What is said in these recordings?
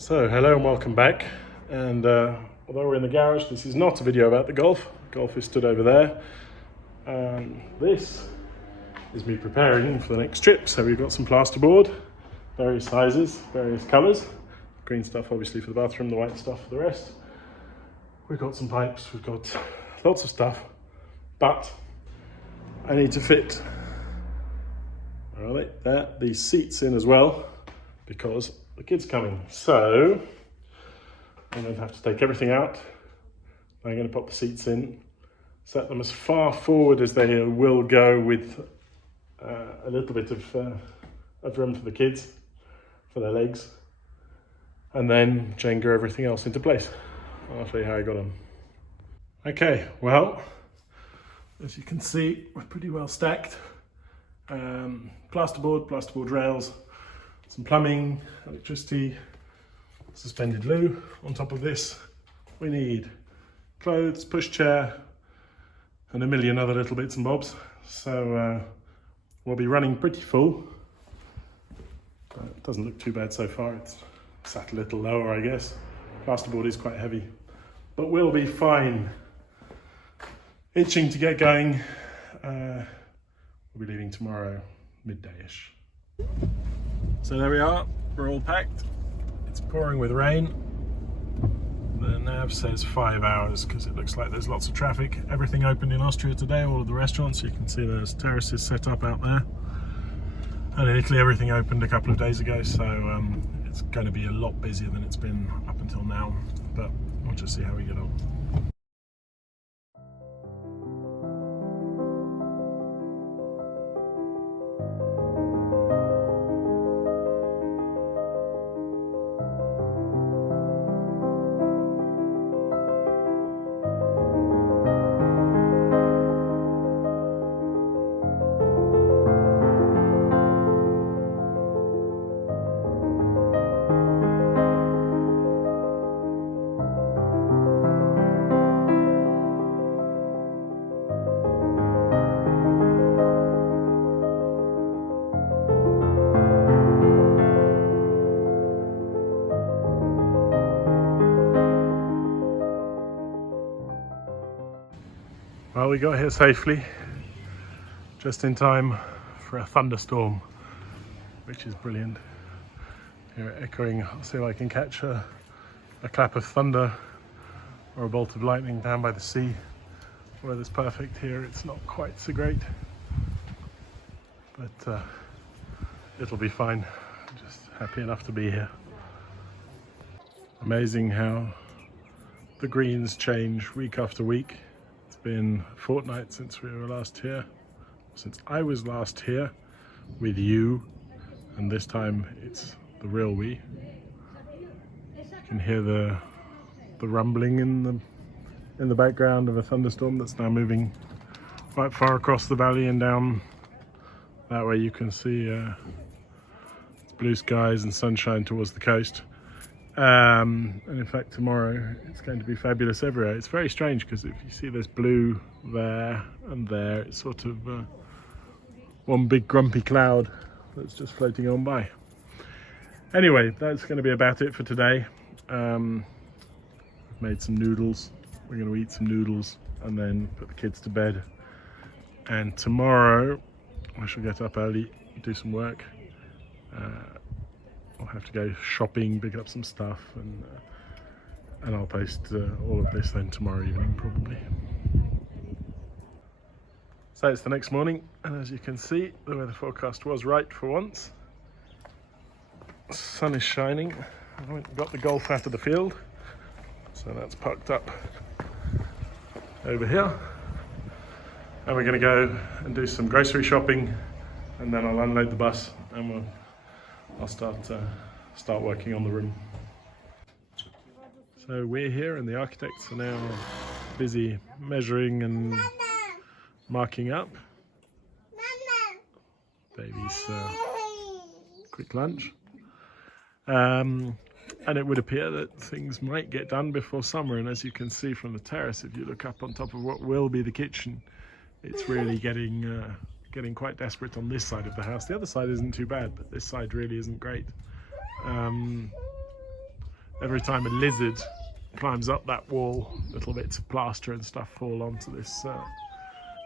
So hello and welcome back, and although we're in the garage, this is not a video about the golf. Golf is stood over there. This is me preparing for the next trip. So we've got some plasterboard, various sizes, various colours. Green stuff obviously for the bathroom, the white stuff for the rest. We've got some pipes, we've got lots of stuff, but I need to fit, where are they? There, these seats in as well, because the kids coming. So I'm going to have to take everything out. I'm going to put the seats in, set them as far forward as they will go with a little bit of room for the kids, for their legs, and then Jenga everything else into place. I'll show you how I got on. Okay, well, as you can see, we're pretty well stacked. Plasterboard rails, some plumbing, electricity, suspended loo. On top of this, we need clothes, pushchair, and a million other little bits and bobs. So we'll be running pretty full. It doesn't look too bad so far. It's sat a little lower, I guess. Plasterboard is quite heavy, but we'll be fine. Itching to get going. We'll be leaving tomorrow, midday-ish. So there we are, we're all packed. It's pouring with rain. The nav says 5 hours because it looks like there's lots of traffic. Everything opened in Austria today, all of the restaurants. You can see there's terraces set up out there. And in Italy, everything opened a couple of days ago, so it's going to be a lot busier than it's been up until now. But we'll just see how we get on. Well, we got here safely, just in time for a thunderstorm, which is brilliant. Here echoing, I'll see if I can catch a clap of thunder or a bolt of lightning down by the sea. Weather's perfect here, it's not quite so great, but it'll be fine. I'm just happy enough to be here. Amazing how the greens change week after week. It's been a fortnight since we were last here, since I was last here with you, and this time it's the real we. You can hear the rumbling in the background of a thunderstorm that's now moving quite far across the valley and down. That way you can see blue skies and sunshine towards the coast. And in fact tomorrow it's going to be fabulous everywhere. It's very strange because if you see this blue there and there, it's sort of one big grumpy cloud that's just floating on by. Anyway, that's going to be about it for today. I've made some noodles. We're going to eat some noodles and then put the kids to bed. And tomorrow I shall get up early, do some work. I'll have to go shopping, pick up some stuff, and I'll post all of this then tomorrow evening probably. So it's the next morning, and as you can see, the weather forecast was right for once. Sun is shining. I went and got the golf out of the field, so that's parked up over here. And we're going to go and do some grocery shopping, and then I'll unload the bus and I'll start working on the room. So we're here and the architects are now busy measuring and marking up. Baby's quick lunch. And it would appear that things might get done before summer, and as you can see from the terrace, if you look up on top of what will be the kitchen, it's really getting quite desperate on this side of the house. The other side isn't too bad, but this side really isn't great. every time a lizard climbs up that wall, little bits of plaster and stuff fall onto this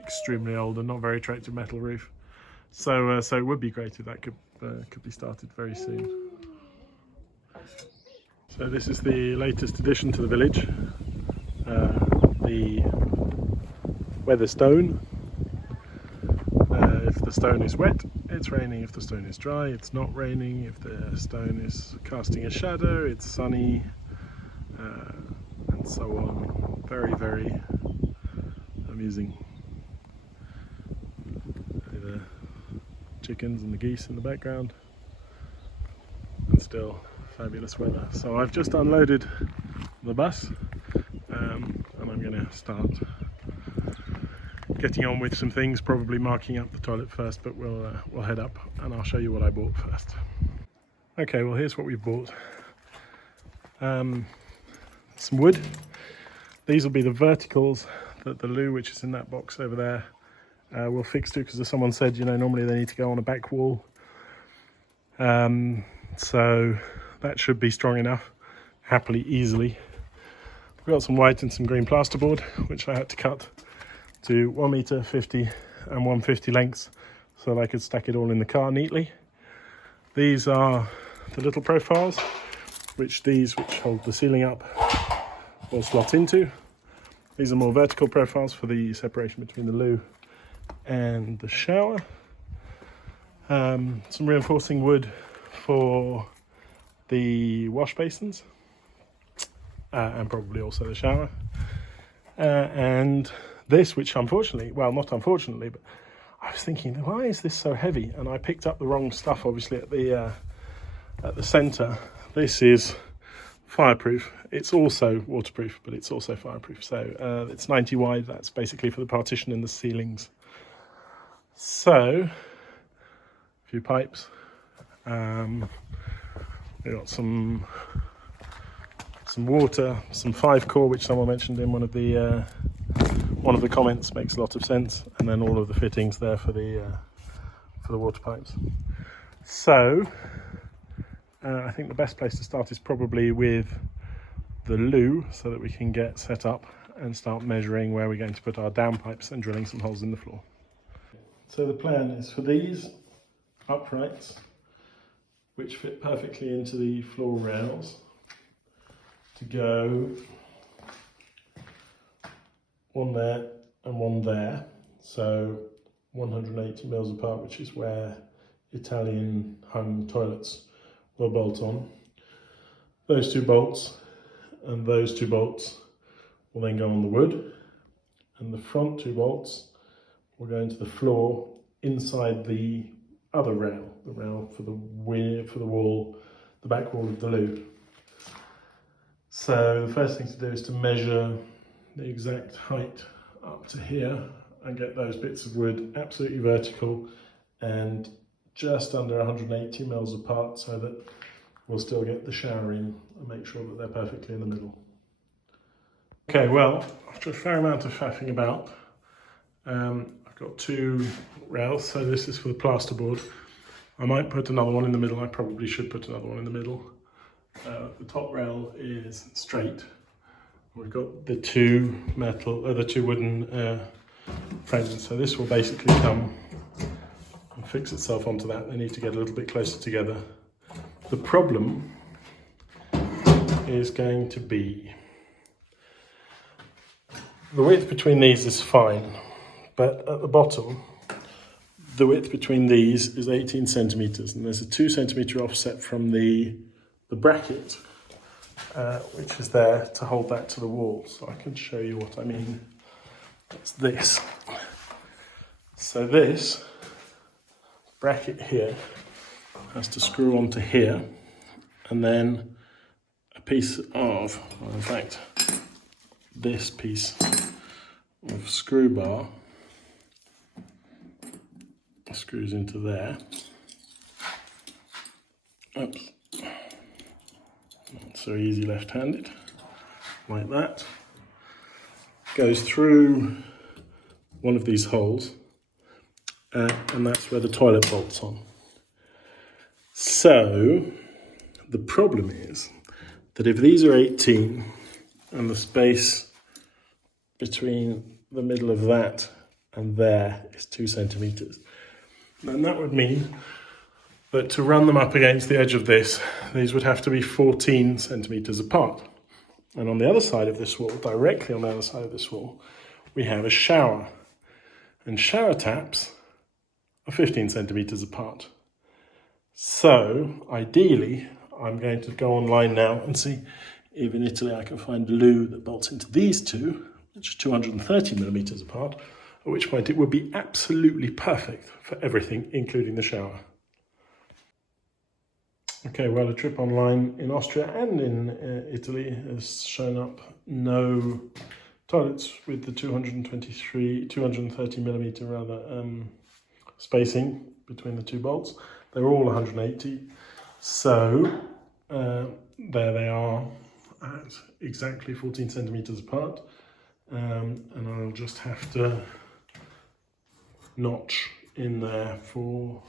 extremely old and not very attractive metal roof. So it would be great if that could be started very soon. So this is the latest addition to the village, the weather stone. If the stone is wet, it's raining. If the stone is dry, it's not raining. If the stone is casting a shadow, it's sunny, and so on. Very, very amusing. The chickens and the geese in the background, and still fabulous weather. So I've just unloaded the bus, and I'm going to start getting on with some things, probably marking up the toilet first, but we'll head up and I'll show you what I bought first. Okay, well here's what we've bought. Some wood. These will be the verticals that the loo, which is in that box over there, will fix to, because as someone said, you know, normally they need to go on a back wall. So that should be strong enough, happily, easily. We've got some white and some green plasterboard, which I had to cut to 1.50 m and 1.50 lengths so that I could stack it all in the car neatly. These are the little profiles, which hold the ceiling up will slot into. These are more vertical profiles for the separation between the loo and the shower. Some reinforcing wood for the wash basins, and probably also the shower. And this, which unfortunately, well, not unfortunately, but I was thinking, why is this so heavy? And I picked up the wrong stuff, obviously, at the centre. This is fireproof. It's also waterproof, but it's also fireproof. So it's 90 wide. That's basically for the partition in the ceilings. So, a few pipes. We got some water, some 5-core, which someone mentioned in one of the comments, makes a lot of sense, and then all of the fittings there for the water pipes. So I think the best place to start is probably with the loo, so that we can get set up and start measuring where we're going to put our downpipes and drilling some holes in the floor. So the plan is for these uprights, which fit perfectly into the floor rails, to go one there and one there, so 180 mils apart, which is where Italian hung toilets will bolt on. Those two bolts and those two bolts will then go on the wood, and the front two bolts will go into the floor inside the other rail, the rail for the wall, the back wall of the loo. So the first thing to do is to measure the exact height up to here and get those bits of wood absolutely vertical and just under 180 mils apart, so that we'll still get the shower in and make sure that they're perfectly in the middle. Okay, well, after a fair amount of faffing about, I've got two rails, so this is for the plasterboard. I might put another one in the middle. I probably should put another one in the middle. The top rail is straight. We've got the two wooden frames, so this will basically come and fix itself onto that. They need to get a little bit closer together. The problem is going to be the width between these is fine, but at the bottom, the width between these is 18 centimeters, and there's a 2 centimeter offset from the bracket, which is there to hold that to the wall. So I can show you what I mean. It's this. So this bracket here has to screw onto here, and then a piece of, well, in fact, this piece of screw bar screws into there. Oops. Not so easy left-handed. Like that. Goes through one of these holes, and that's where the toilet bolts on. So the problem is that if these are 18 and the space between the middle of that and there is 2 centimeters, then that would mean that to run them up against the edge of this, these would have to be 14 centimeters apart. And on the other side of this wall, directly on the other side of this wall, we have a shower. And shower taps are 15 centimeters apart. So ideally, I'm going to go online now and see if in Italy I can find glue that bolts into these two, which are 230 millimeters apart, at which point it would be absolutely perfect for everything, including the shower. Okay, well, a trip online in Austria and in Italy has shown up no toilets with the 230 millimeter rather, spacing between the two bolts. They're all 180. So there they are at exactly 14 centimeters apart. And I'll just have to notch in there for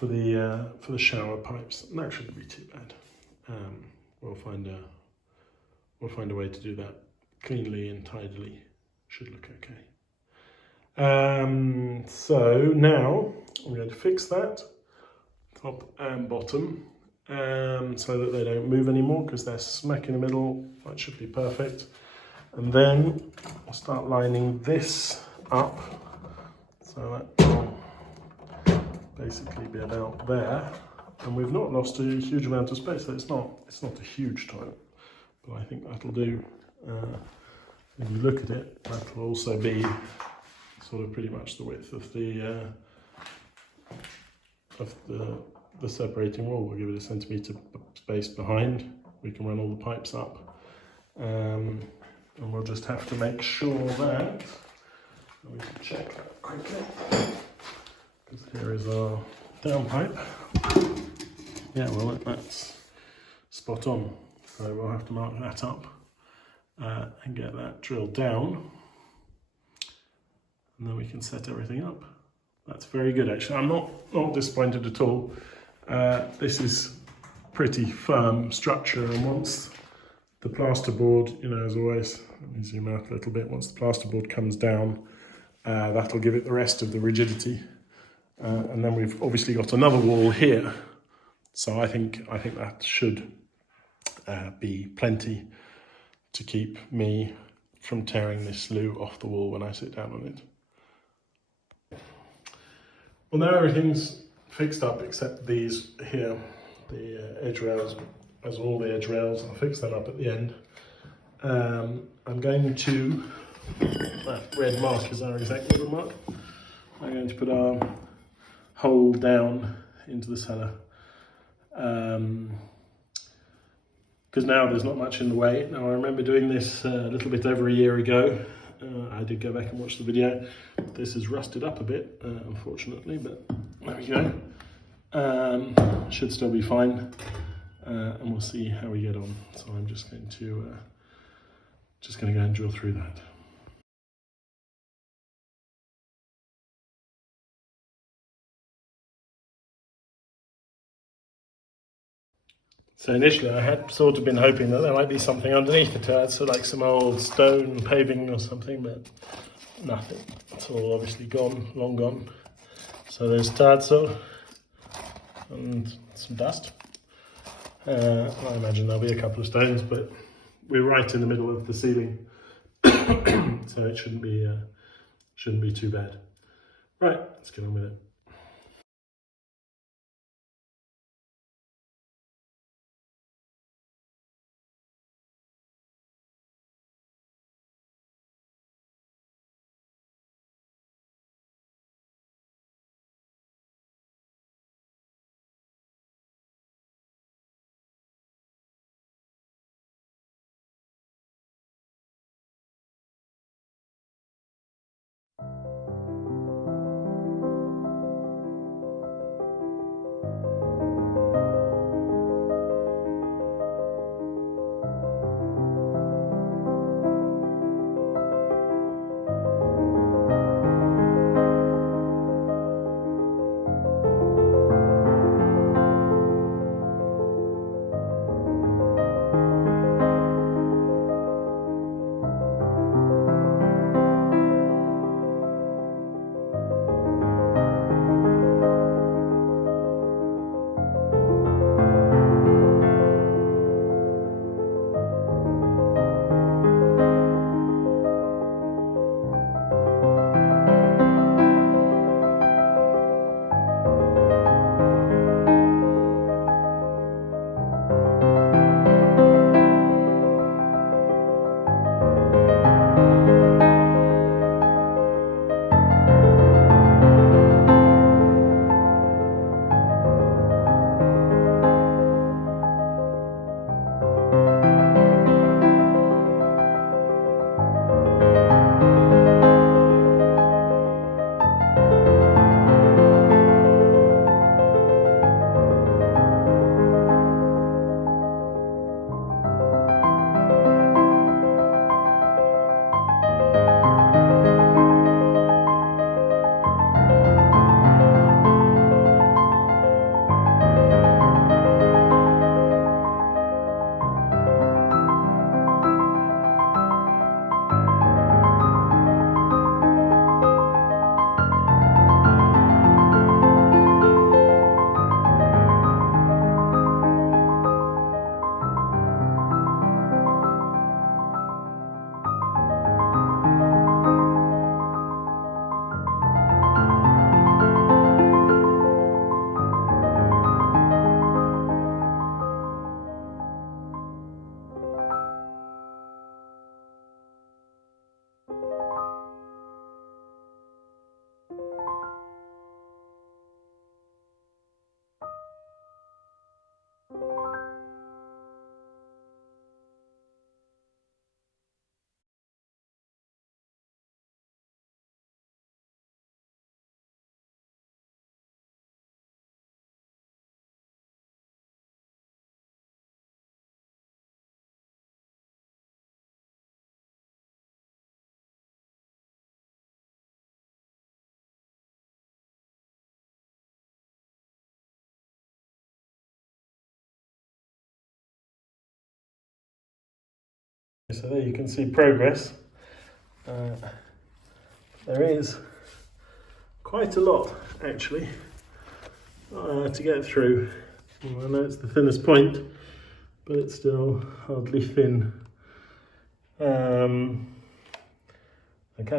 the shower pipes, and that shouldn't be too bad. We'll find a way to do that cleanly and tidily. Should look okay. So now I'm going to fix that top and bottom so that they don't move anymore because they're smack in the middle. That should be perfect. And then I'll start lining this up so that will basically be about there. And we've not lost a huge amount of space, so it's not a huge toilet, but I think that'll do. If you look at it, that'll also be sort of pretty much the width of the separating wall. We'll give it a centimetre space behind. We can run all the pipes up, and we'll just have to make sure that we can check that quickly. Because here is our downpipe. Yeah, well, that's spot on. So we'll have to mark that up and get that drilled down. And then we can set everything up. That's very good, actually. I'm not disappointed at all. This is pretty firm structure, and once the plasterboard, as always, let me zoom out a little bit. Once the plasterboard comes down, that'll give it the rest of the rigidity. And then we've obviously got another wall here, so I think that should be plenty to keep me from tearing this glue off the wall when I sit down on it. Well, now everything's fixed up except these here, the edge rails. As all the edge rails, I'll fix them up at the end. I'm going to, that red mark is our exact middle mark. I'm going to put our hole down into the cellar because now there's not much in the way. Now I remember doing this a little bit over a year ago. I did go back and watch the video. This has rusted up a bit, unfortunately, but there we go. Should still be fine, and we'll see how we get on. So I'm just going to go and drill through that. So initially I had sort of been hoping that there might be something underneath the turd, so like some old stone paving or something, but nothing. It's all obviously gone, long gone. So there's tarso and some dust. I imagine there'll be a couple of stones, but we're right in the middle of the ceiling, so it shouldn't be too bad. Right, let's get on with it. So there you can see progress. There is quite a lot actually to get through. Well, I know it's the thinnest point, but it's still hardly thin. Okay,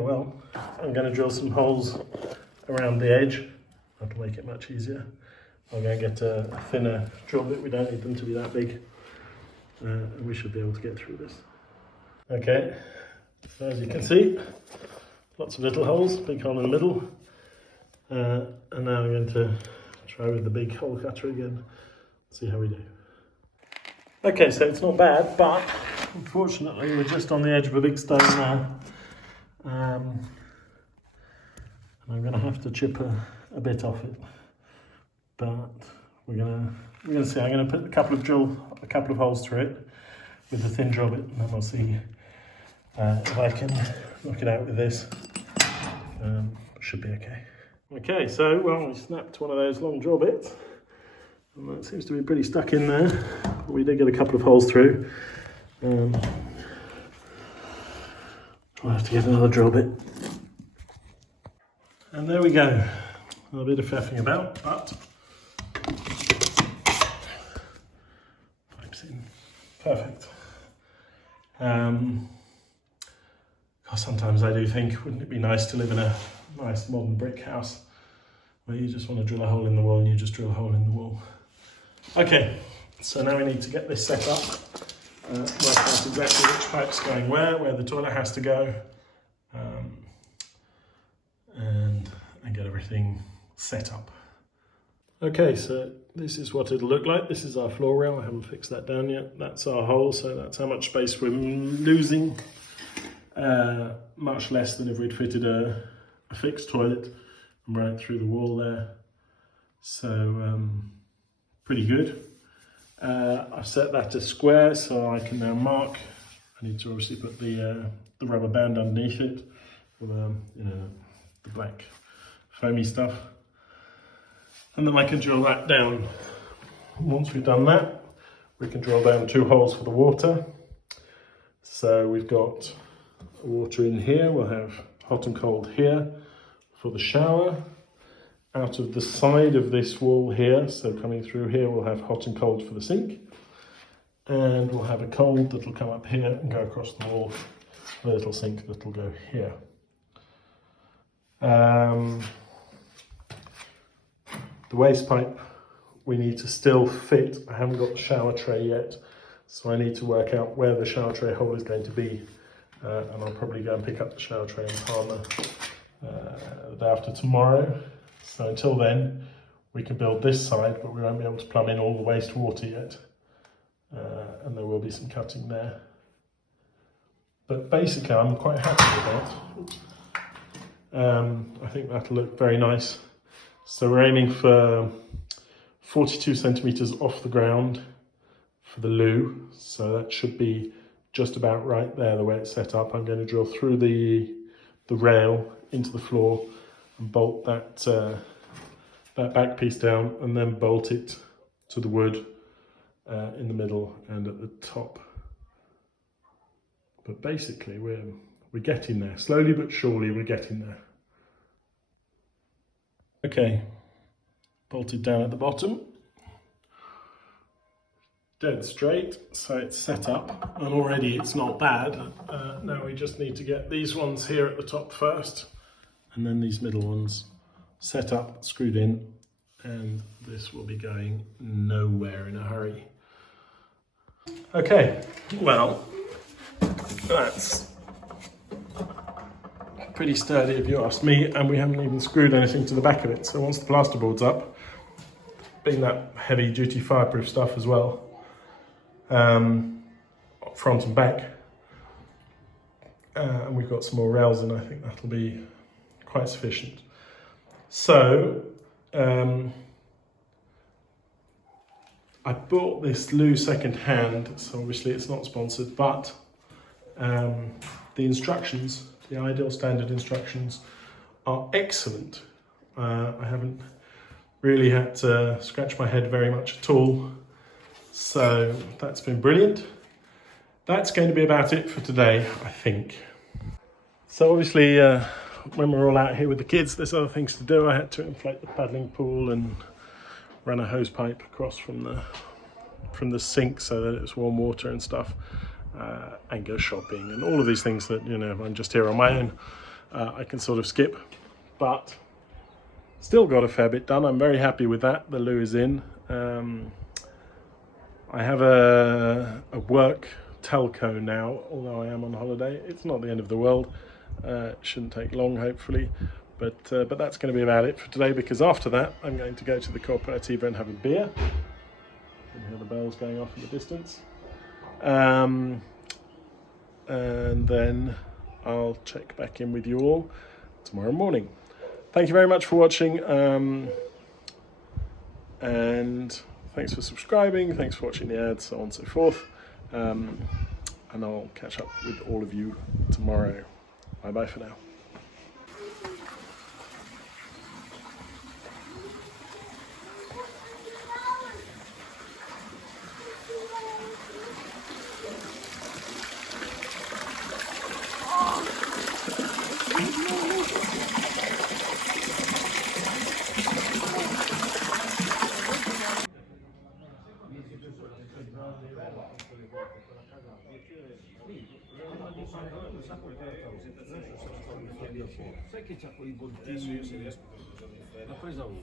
well, I'm going to drill some holes around the edge. That'll make it much easier. I'm going to get a thinner drill bit. We don't need them to be that big. And we should be able to get through this. Okay, so as you can see, lots of little holes, big hole in the middle. And now I'm going to try with the big hole cutter again, see how we do. Okay, so it's not bad, but unfortunately we're just on the edge of a big stone now. And I'm going to have to chip a bit off it. But we're gonna see. I'm gonna put a couple of holes through it with the thin drill bit, and then we'll see if I can knock it out with this. Should be okay. Okay, so well, we snapped one of those long drill bits, and that seems to be pretty stuck in there. But we did get a couple of holes through. We'll have to get another drill bit. And there we go. A little bit of faffing about, but pipes in. Perfect. Sometimes I do think, wouldn't it be nice to live in a nice modern brick house where you just want to drill a hole in the wall and you just drill a hole in the wall. Okay, so now we need to get this set up, work out exactly which pipe's going where the toilet has to go, and get everything set up. Okay, so this is what it'll look like. This is our floor rail. I haven't fixed that down yet. That's our hole, so that's how much space we're losing. Much less than if we'd fitted a fixed toilet and ran it through the wall there. So pretty good. I've set that to square, so I can now mark. I need to obviously put the rubber band underneath it with the black foamy stuff, and then I can drill that down. Once we've done that, we can drill down 2 holes for the water. So we've got water in here, we'll have hot and cold here for the shower. Out of the side of this wall here, so coming through here, we'll have hot and cold for the sink. And we'll have a cold that'll come up here and go across the wall for the little sink that'll go here. The waste pipe we need to still fit. I haven't got the shower tray yet, so I need to work out where the shower tray hole is going to be. And I'll probably go and pick up the shower tray in Palmer the day after tomorrow. So until then, we can build this side, but we won't be able to plumb in all the wastewater yet. And there will be some cutting there. But basically, I'm quite happy with that. I think that'll look very nice. So we're aiming for 42 centimetres off the ground for the loo. So that should be just about right there, the way it's set up. I'm going to drill through the rail into the floor and bolt that back piece down, and then bolt it to the wood in the middle and at the top. But basically we're getting there. Slowly but surely we're getting there. Okay, bolted down at the bottom. Dead straight, so it's set up, and already it's not bad. Now we just need to get these ones here at the top first, and then these middle ones set up, screwed in, and this will be going nowhere in a hurry. Okay, well, that's pretty sturdy if you ask me, and we haven't even screwed anything to the back of it. So once the plasterboard's up, being that heavy duty fireproof stuff as well, front and back, and we've got some more rails in, I think that'll be quite sufficient. So I bought this loo second hand, so obviously it's not sponsored, but the instructions, the Ideal Standard instructions, are excellent. I haven't really had to scratch my head very much at all, so that's been brilliant. that's going to be about it for today, I think. So obviously, when we're all out here with the kids, there's other things to do. I had to inflate the paddling pool and run a hose pipe across from the sink so that it's warm water and stuff, and go shopping and all of these things that, you know, I'm just here on my own. I can sort of skip, but still got a fair bit done. I'm very happy with that. The loo is in. I have a work telco now, although I am on holiday. It's not the end of the world. It shouldn't take long, hopefully. But that's going to be about it for today, because after that I'm going to go to the cooperativa and have a beer. You can hear the bells going off in the distance. And then I'll check back in with you all tomorrow morning. Thank you very much for watching, and thanks for subscribing, thanks for watching the ads, so on and so forth. And I'll catch up with all of you tomorrow. Bye bye for now. Sai che c'ha quei voltini? L'ha presa uno.